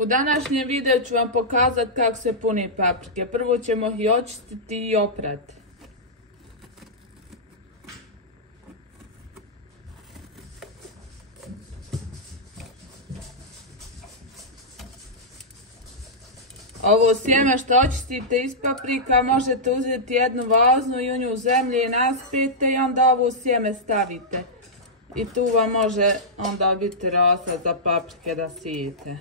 U današnjem videu ću vam pokazati kako se puni paprike. Prvo ćemo ih očistiti i oprati. Ovo sjeme što očistite iz paprika možete uzeti jednu vaznu i u nju zemlje naspijete i onda ovo sjeme stavite. I tu vam može onda biti rasad za paprike da sijete.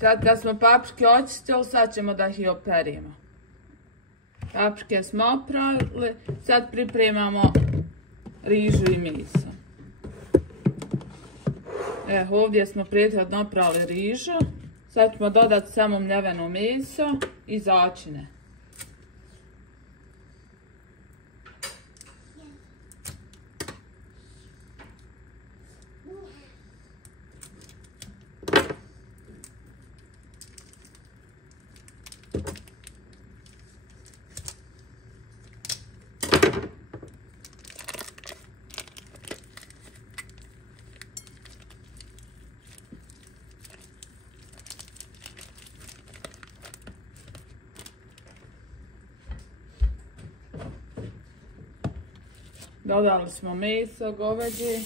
Sad kad smo paprike očistili, sad ćemo da ih operimo. Paprike smo oprali, sad pripremamo rižu i meso. Ovdje smo prethodno oprali rižu, sad ćemo dodati samo mljeveno meso i začine. Dodali smo meso goveđe.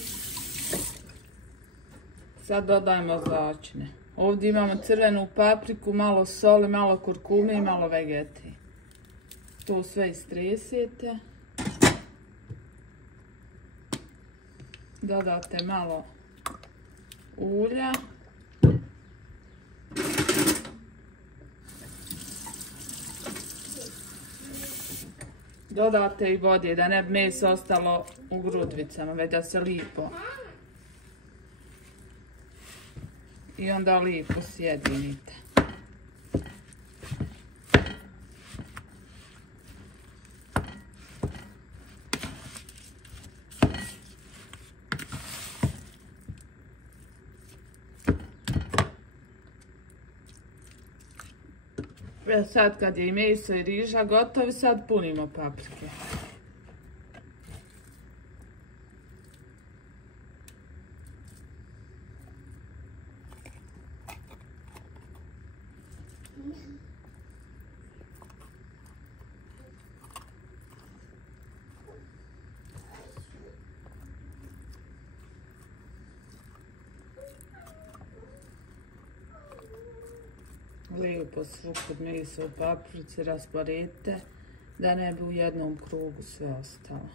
Sad dodajemo začine. Ovdje imamo crvenu papriku, malo soli, malo kurkume i malo vegete. To sve istresete. Dodate malo ulja. Dodate i vode da ne bi meso ostalo u grudvicama, već da se lipo. I onda lipo sjedinite. Sad kad je i meso i riža gotovi, sad punimo paprike. Lijepo svugdje meso u paprici rasporedite da ne bi u jednom krugu sve ostalo.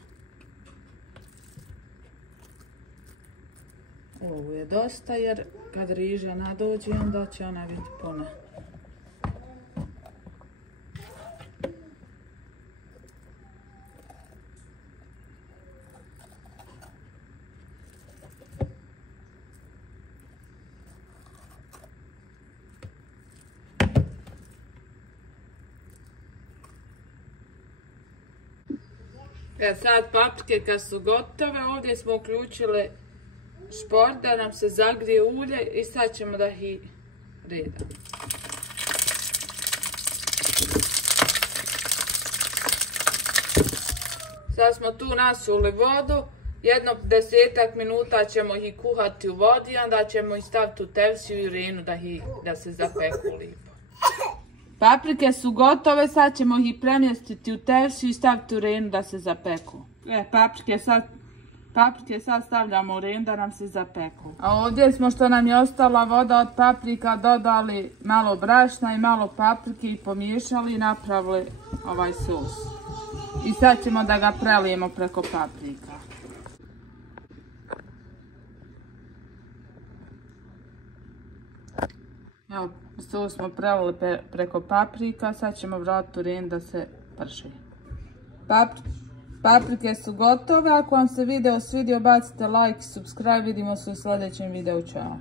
Ovo je dosta jer kad riža nadođe onda će ona biti puna. Sad paprike kad su gotove, ovdje smo uključili šport da nam se zagrije ulje i sad ćemo da ih redamo. Sad smo tu nasuli vodu, jedno 10 minuta ćemo ih kuhati u vodi, onda ćemo ih staviti u tepsiju i renu da se zapeku lipo. Paprike su gotove, sad ćemo ih premjestiti u tefsiju i staviti u rendu da se zapeku. Paprike sad stavljamo u rendu da nam se zapeku. A ovdje smo, što nam je ostala voda od paprika, dodali malo brašna i malo paprike i pomiješali i napravili ovaj sos. I sad ćemo da ga prelijemo preko paprika. Evo, sos smo prelili preko paprika, sad ćemo vratiti u rendu da se prži. Paprike su gotove, ako vam se video svidio bacite like i subscribe, vidimo se u sljedećem videu, čao.